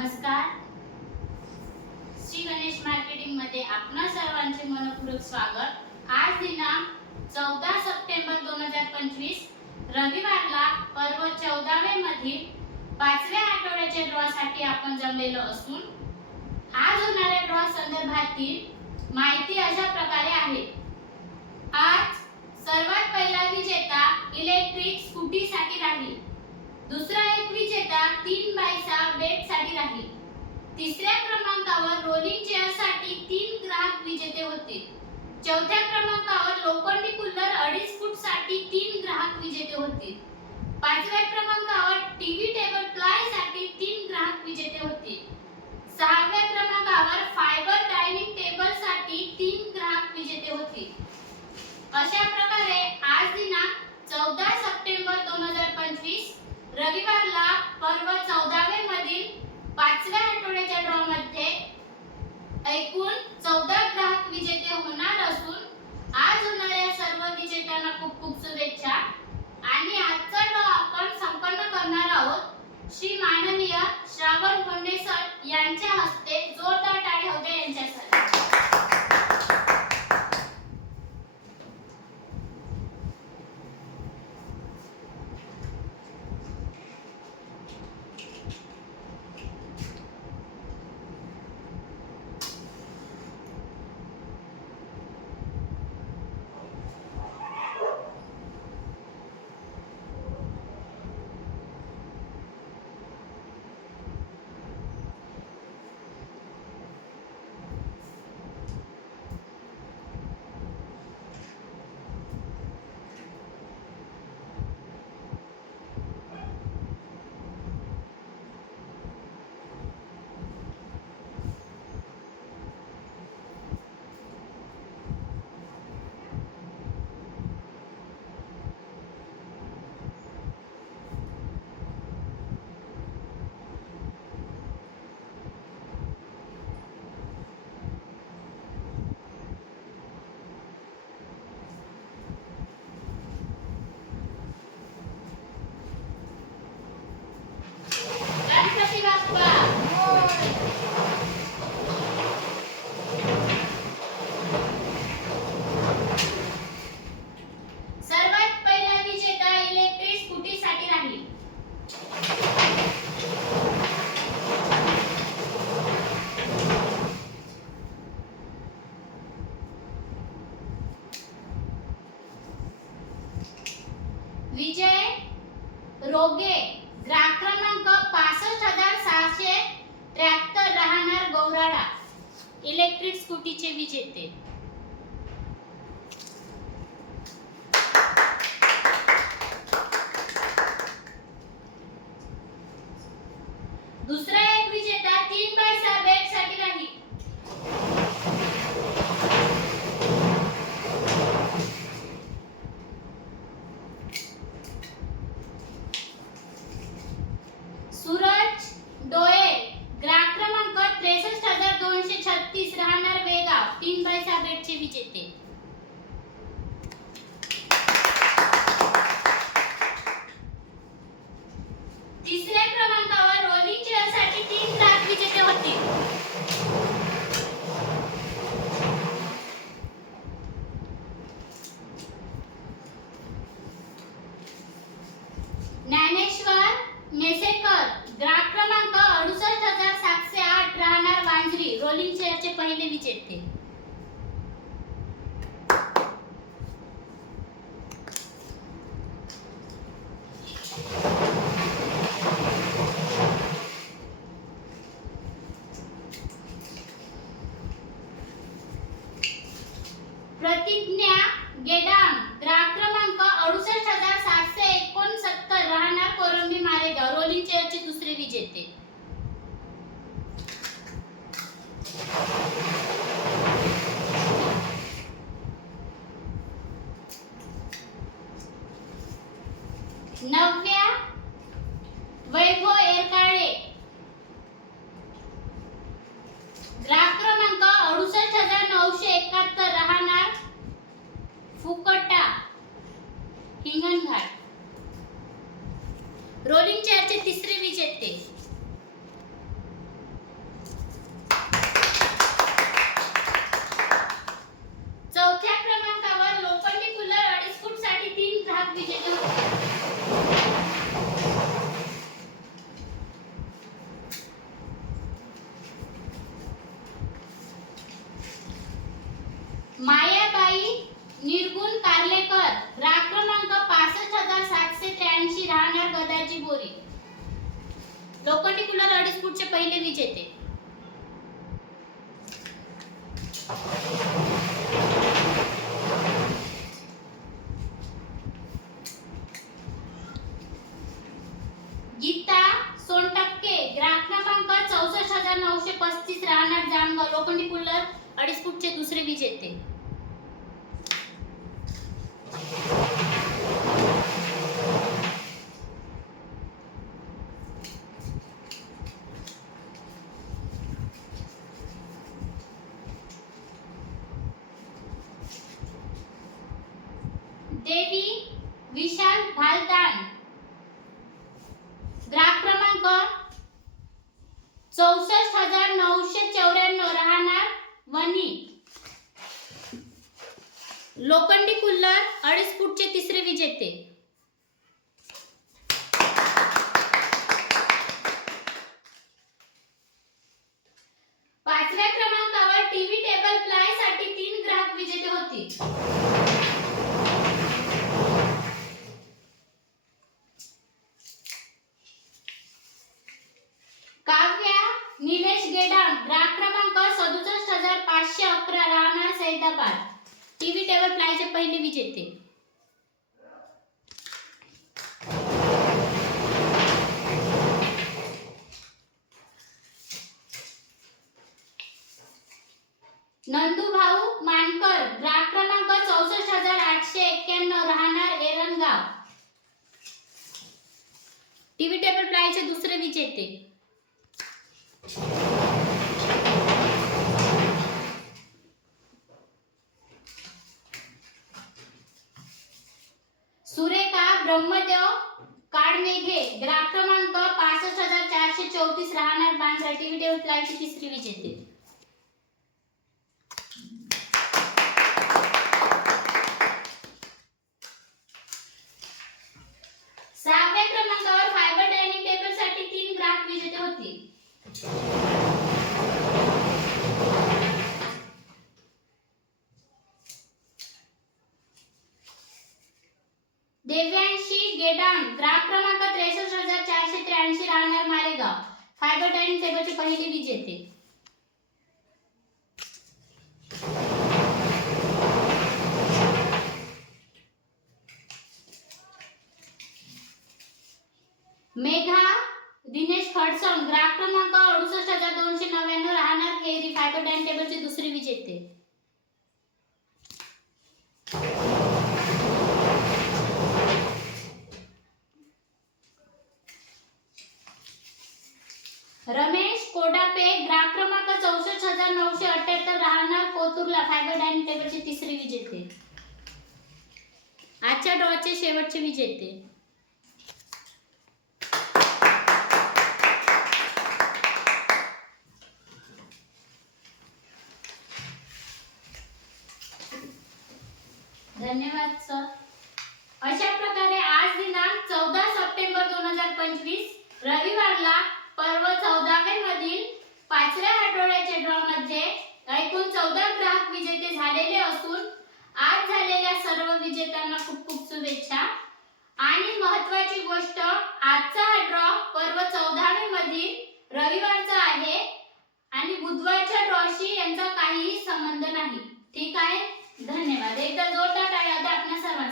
नमस्कार. श्री गणेश मार्केटिंगमध्ये आपणा सर्वांचे मनपूर्वक स्वागत. आज दिनांक चौदा सप्टेंबर दोन हजार पंचवीस रविवारला पर्व चौदावे मधील पाचव्या आठवड्याच्या ड्रॉसाठी आपण जमलेलो असून आज होणाऱ्या ड्रॉ संदर्भातील माहिती अशा प्रकारे आहे. आज सर्वात पहिला विजेता इलेक्ट्रिक स्कूटीसाठी राहील. दुसरा एक विजेता तीन बाय सहा बेटसाठी राहील. तिसऱ्या क्रमांकावर रोलिंग चेअरसाठी तीन ग्राहक विजेते होतील चौथ्या क्रमांकावर लोखंडी कुल्लर अडीच फूटसाठी तीन ग्राहक विजेते होतील पाचव्या क्रमांकावर टीव्ही टेबल प्लायसाठी तीन ग्राहक विजेते होतील सहाव्या क्रमांकावर फायबर डायनिंग टेबलसाठी तीन ग्राहक विजेते होतील अशा प्रकारे आज दिनांक चौदा सप्टेंबर दोन हजार पंचवीस रविवारला पर्व चौदावे मधील पाचव्या आठवड्याच्या ड्रॉ मध्ये एकूण चौदा ग्राहक विजेते होणार असून आज होणाऱ्या सर्व विजेत्यांना खूप खूप शुभेच्छा आणि आजचा ड्रॉ आपण संपन्न करणार आहोत श्री माननीय श्रावण भोंडे सर यांच्या हस्ते जोरदार टाळी होते यांच्यासाठी गणपती बाप्पा सर्वात पहिला विजेता इलेक्ट्रिक स्कूटी साठी राहील विजय रोगे ग्राहक क्रमांक पासष्ट हजार सहाशे त्र्याहत्तर राहणार गौराळा इलेक्ट्रिक स्कूटीचे विजेते. दुसरा एक विजेता तीन बाय सहा बेटसाठी राहील सूरज डोळे ग्राहक क्रमांक त्रेसष्ट हजार दोनशे छत्तीस राहणार वेगाव तीन बाय सहा बेटचे विजेते तिसऱ्या क्रमांकावर रोलिंग चेअरसाठी तीन ग्राहक विजेते होतील ज्ञानेश्वर मेसेकर ग्राहक क्रमांक अडुसष्ट हजार सातशे आठ राहणार वांजरी रोलिंग चेअरचे पहिले विजेते प्रतिज्ञा गेडाम ग्राहक क्रमांक अडुसष्ट हजार सातशे एकोणसत्तर राहणार कोरंबी मारेगाव रोलिंग चेअरचे दुसरे विजेते नवव्या वैभव एरकाळे. ग्राहक क्रमांक अडुसष्ट हजार नऊशे एकाहत्तर राहणार फुकटा हिंगणघाट. रोलिंग चेअरचे तिसरे विजेते. पार्लेकर ग्राहक क्रमांक पासष्ट हजार सातशे त्र्याऐंशी राहणार गदाची बोरी. लोखंडी कुलर अडीच फुटचे पहिले विजेते. विजेते. पाचव्या क्रमांकावर टीव्ही टेबल प्लायसाठी तीन ग्राहक विजेते होती काव्या निलेश गेडाम ग्राहक क्रमांक सदुसष्ट हजार पाचशे अकरा राहणार सैदाबाद. टीव्ही टेबल प्लायचे पहिले विजेते. नंदूभाऊ मानकर ग्राहक क्रमांक चौसष्ट हजार आठशे एक्क्याण्णव राहणार एरनगाव टीव्ही टेबल प्लायचे दुसरे विजेते. सुरेखा ब्रह्मदेव काडमेघे ग्राहक क्रमांक पासष्ट हजार चारशे चौतीस राहणार बांद्रा. टीव्ही टेबल प्लायची तिसरी विजेते सहाव्या क्रमांकावर फायबर डायनिंग टेबलसाठी तीन ग्राहक विजेते होती देव्यांशी गेडान ग्राहक क्रमांक त्रेसष्ट हजार चारशे त्र्याऐंशी राहणार मारेगाव. फायबर टाइम टेबलचे पहिले विजेते. दिनेश ग्राहक क्रमांक अडुसष्ट हजार दोनशे नव्याण्णव राहणार खेरी फायबर टाइम टेबलचे दुसरे विजेते. रमेश कोडापे ग्राहक क्रमांक चौसष्ट हजार नऊशे अठ्याहत्तर राहणार कोतूरला. फायबर डायनिंग टेबलचे तिसरे विजेते. आजच्या डॉचे शेवटचे विजेते. धन्यवाद सर अशा प्रकारे आज दिनांक चौदा सप्टेंबर दोन हजार पंचवीस रविवारला पर्व चौदावे मधील पाचव्या आठवड्याच्या ड्रॉ मध्ये एकूण चौदा ग्राहक विजेते झालेले असून आज झालेल्या सर्व विजेत्यांना खूप खूप शुभेच्छा. आणि महत्वाची गोष्ट आजचा हा ड्रॉ पर्व चौदावे मधील धन्यवाद. एकदा जोरदार टाळ्या द्या आपल्या सर्वांना.